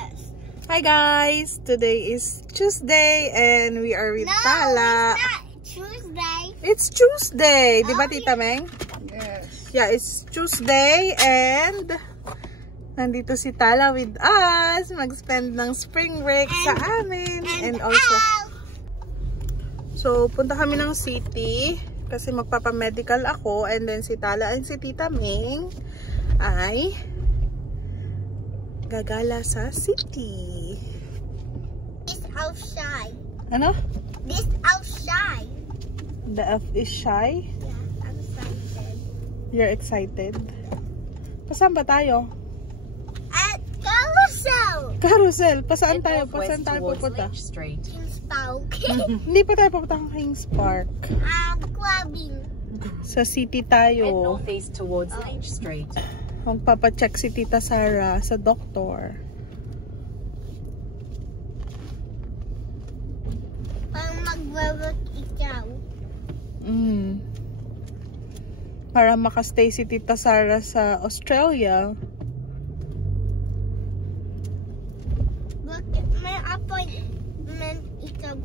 first. Hi guys! Today is Tuesday and we are with Tala. It's not Tuesday. It's Tuesday! Di ba, Oh, Tita Meng? Yes. Yeah, it's Tuesday and nandito si Tala with us. Mag-spend ng spring break sa amin. And also, so punta kami ng city kasi magpapamedical ako. And then si Tala and si Tita Meng ay gagala sa city. This outside. Ano? This outside. The elf is shy? Yeah, I'm excited. You're excited? Pasaan ba tayo? At Carousel. Carousel. Pasaan tayo? Pasaan tayo pupunta? Kings Park. Hindi pa tayo pupunta ng Kings Park. Clubbing. Sa city Head tayo. northeast towards Leach Street. Magpapacheck si Tita Sara sa doktor. Pang mag-work ikaw. Para makastay si Tita Sara sa Australia. Look, may appointment ikaw.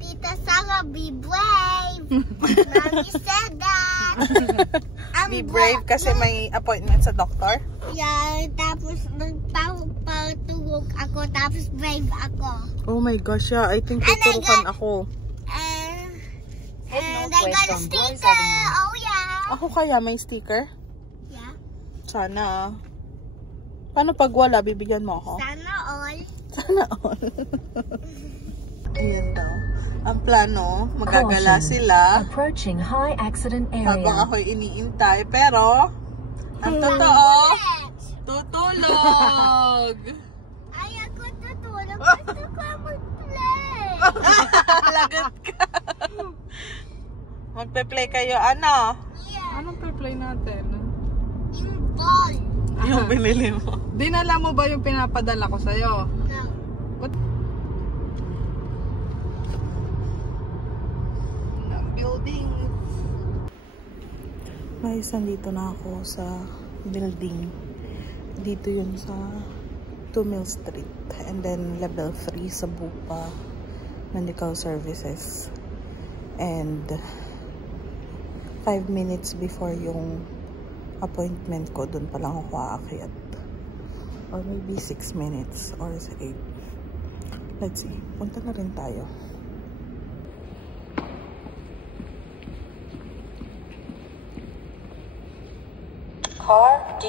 Tita Sarah, be brave. Mommy said that. Be brave kasi may appointment sa doktor. Yeah, tapos nagpapatulog ako, tapos brave ako. Oh my gosh, yeah. I think tuturukan ako. And I got a sticker. Oh yeah. Ako kaya may sticker? Yeah. Sana. Paano pag wala, bibigyan mo ako? Sana all. Sana all. Ayan daw. Ang plano, magagala sila Approaching high accident habang area. ako'y iniintay. Pero, ang totoo, tutulog. Ay, ako tutulog. Gusto ko mag-play. Lagot ka. Magpe-play kayo, ano? Yeah. Anong play natin? Yung ball. Yung binili mo. Dinala mo ba yung pinapadala ko sa'yo? No. Ng building. Guys, nandito na ako sa building. Dito yun sa 2 Mill Street. And then level 3 sa Bupa Medical Services. And 5 minutes before yung appointment ko, dun pa lang ako aakyat. Or maybe 6 minutes or 8. Let's see. Punta na rin tayo. Car D.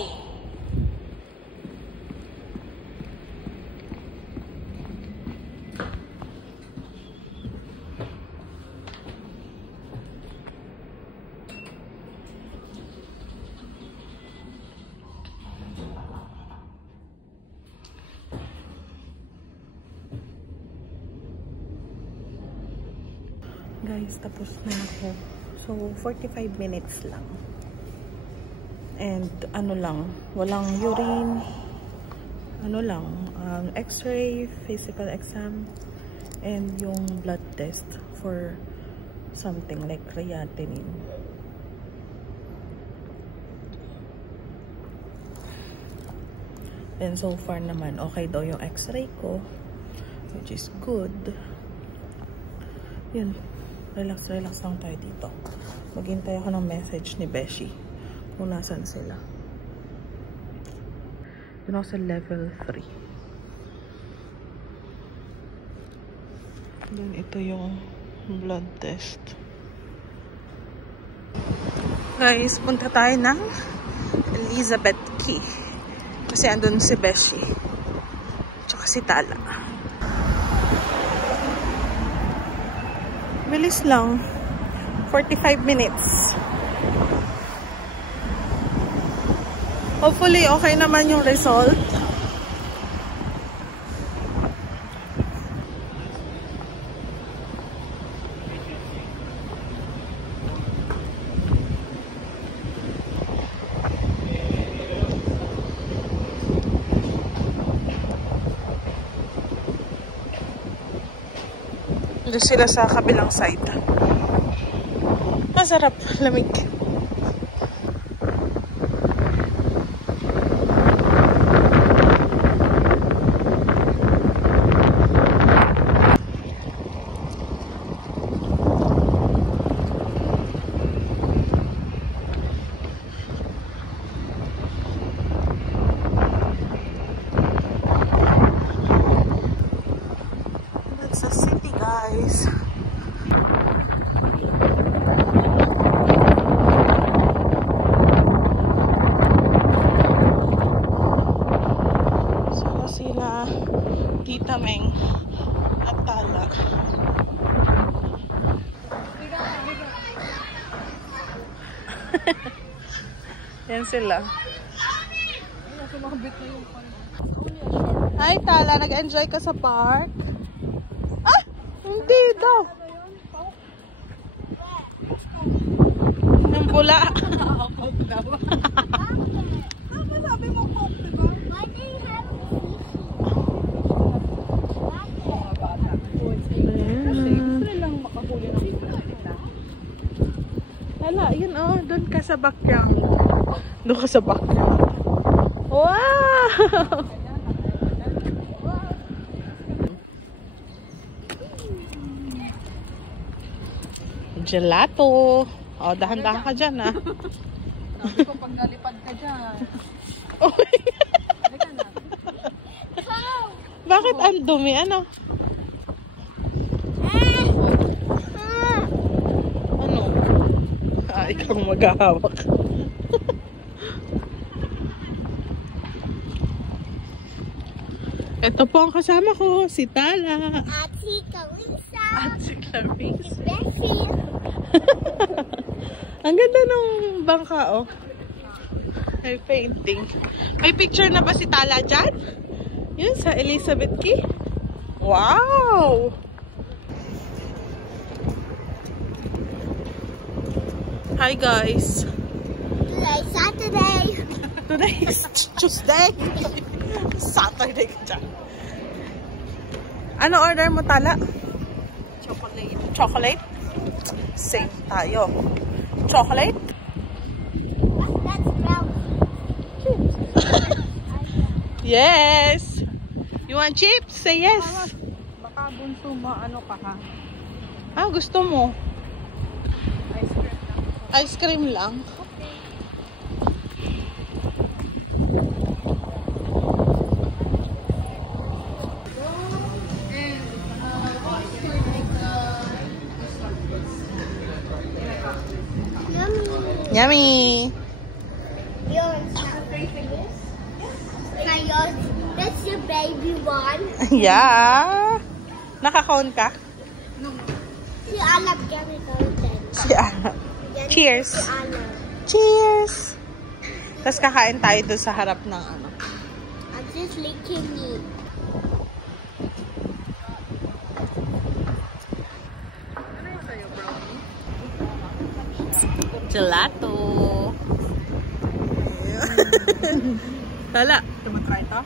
Guys, tapos na ako. So, 45 minutes lang. And, ano lang, walang urine. Ano lang, x-ray, physical exam, and yung blood test for something like creatinine. And so far naman, okay daw yung x-ray ko, which is good. Yun. Relax lang tayo dito. Maghintay ako ng message ni Beshi kung nasan sila. Yun ako sa level 3. Then ito yung blood test. Guys, punta tayo ng Elizabeth Quay. Kasi andun si Beshi. Tsaka si Tala. Bilis lang. 45 minutes. Hopefully, okay naman yung result. Doon sila sa kabilang side. Masarap, lamig. Yan sila. Hi, Tala. Nag-enjoy ka sa park? Ah! Hindi daw. Yung pula. Sabi mo po, diba? Why do you have Mga bata. Kasi gusto nilang makahuli ng kita. Hala, yun oh. Doon ka sa backyard. Doon ka sa backyard. Wow! Gelato. Oh, dahan-dahan ka dyan, ah. Sabi ko, pag nalipad ka dyan. Uy. Halika na. Bakit ang dumi? Ano? Ano? Ah, ikaw maghahawak. Ito po ang kasama ko, si Tala. At si Carissa? At si Clarice. Bessie? Ang ganda ng bangka, oh. May painting. May picture na ba si Tala dyan? Yun, sa Elizabeth Key. Wow! Hi, guys. Today, Saturday. Today is Tuesday. Saturday ka dyan. Ano order mo, Tala? Chocolate. Chocolate? Same tayo. Chocolate? That's brown. Yes! You want chips? Say yes. Baka bunso mo, ano ka ha? Ah, gusto mo? Ice cream lang. Ice cream lang? Yummy! Yours. Yours. That's your baby one. Yeah! Nakakount ka? Si Alap ganito din. Si Ana. Cheers! Si Alap. Cheers! Tapos kakain tayo doon sa harap ng ano. I'm just licking it. Gelato! Tala! Gusto mo try ito?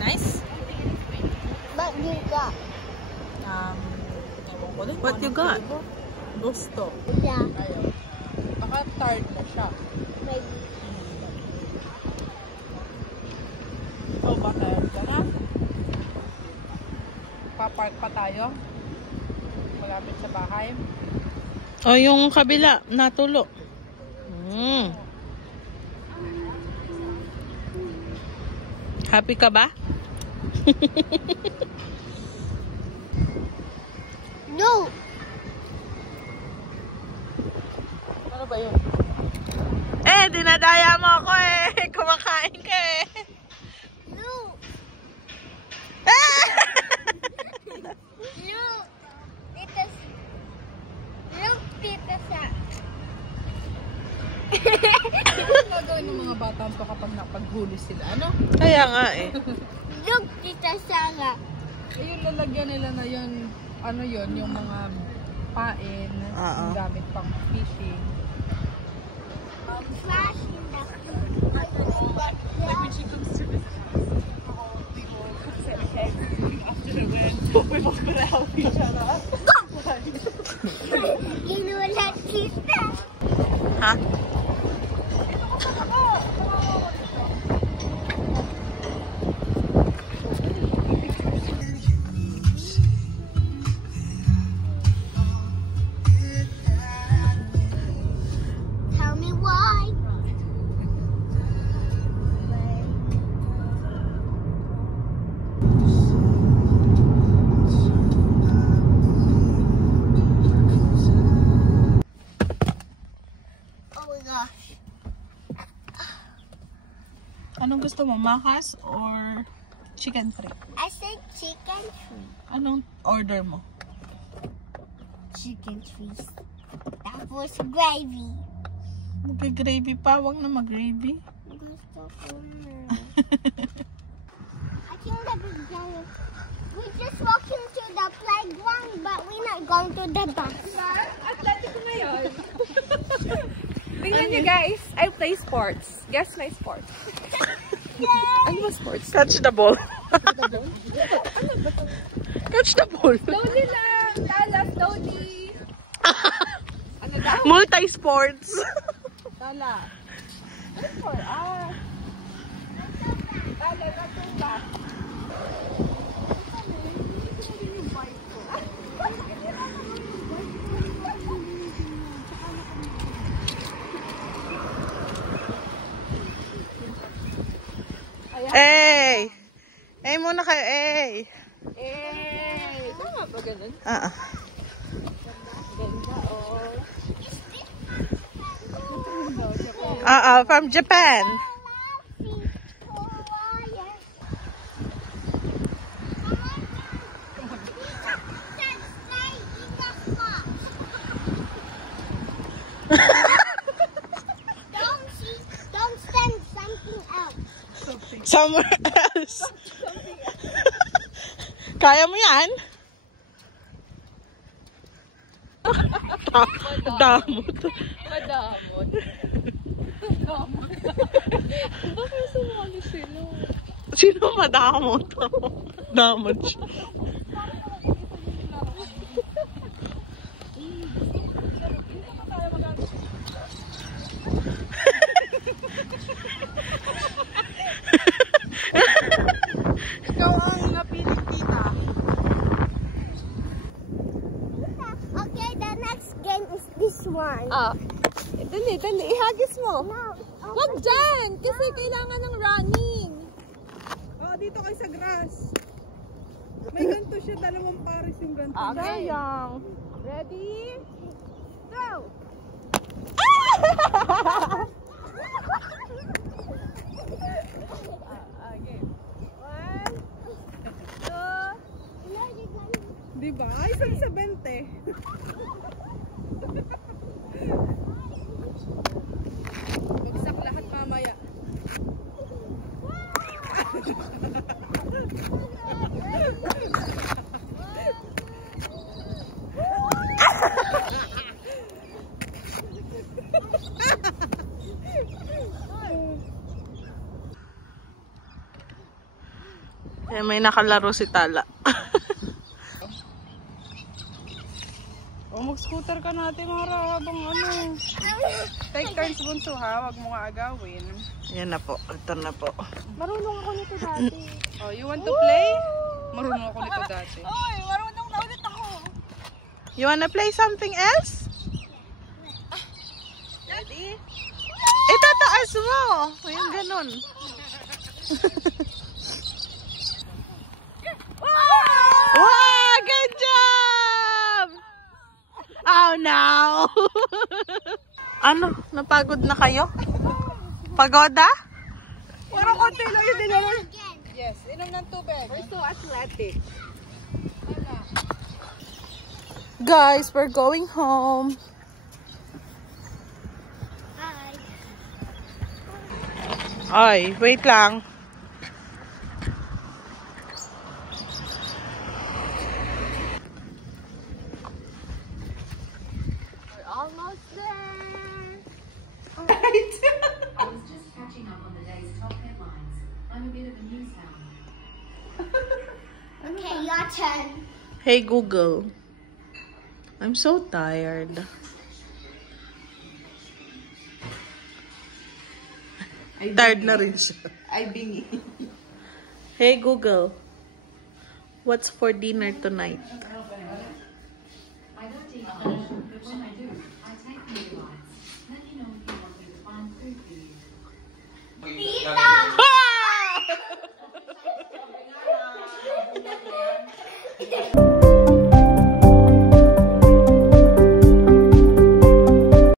Nice? But you got. What you got? Gusto. Yeah. Ayaw. Baka tired na siya. Maybe. So, ba tired ka na? Papark pa tayo? Malapit sa bahay? O, yung kabila, natulo. Happy ka ba? No. Ano ba yun? Eh, dinadaya mo ako eh. Kumakain ka eh. Look. Look. It's look, Tita Sa. Ano gagawin ng mga bata to kapag napaghuli sila? Ano? Kaya nga eh. Look, Tita Sara. Eh, yung lalagyan nila na yun, ano yun, yung mga pain, yung gamit pang fishing. Flash in the Like when she comes to visit us, we will set eggs after the wind. We will put out each other. Inulat kita. Ha? Tell me why. Oh my gosh. Anong gusto mo? Makas or chicken free? I said chicken trees. Anong order mo? Chicken trees. Tapos gravy. Mag-gravy pa. Huwag na mag-gravy. Gusto ko na. I think the beginning. We just walking to the playground, but we're not going to the bus. Atletico na yun. Tingnan nyo guys, I play sports. Guess my sports. Ano ba sports? Catch the ball. Catch the ball. Slowly lang. Tala, slowly. Ano daw? Multi-sports. Tala. Ano for? Tala, natumba. Hey! Hey muna kayo, hey! Eh, tama ba ganun? Ah. Ganda, oh. From Japan. Don't send something else. Somewhere else. Kaya mo yan? Damot. Madamot. Bakit sumali sila? Sino madamot? Damot siya. Ikaw ang napiling tita. Okay, the next game is this one. Dali, ihagis mo. No. Wag dyan! Kasi kailangan ng running. Dito kayo sa grass. May ganito siya, dalawang pares yung ganito. Okay. Ready? Go! Okay. 1, 2, Diba? Ay, sa 20. Bagsak lahat mamaya. Eh, may nakalaro si Tala. Mag-scooter ka natin, Mara, habang ano. Take turns, bunso, ha? Huwag mo nga agawin. Yan na po. Ito na po. marunong ako nito dati. Oh, you want to play? Marunong ako nito dati. Oy, marunong na ulit ako. You wanna play something else? Ready? Itataas mo! Yung ganun. Wow! Good job! Oh no! Ano? Napagod na kayo? Pagoda? Parang konti lang yun din. Yes, inom ng tubig. We're so athletic. Guys, we're going home. Ay, wait lang. We're almost there. I was just catching up on the day's top headlines. I'm a bit of a news hound. Okay, your turn. Hey Google. I'm so tired. Tired na rin siya. Ay, bingi. Hey Google. What's for dinner tonight? I don't eat much, but when I do, I take Pedialytes. Let me know if you want me to find food for you. Pizza!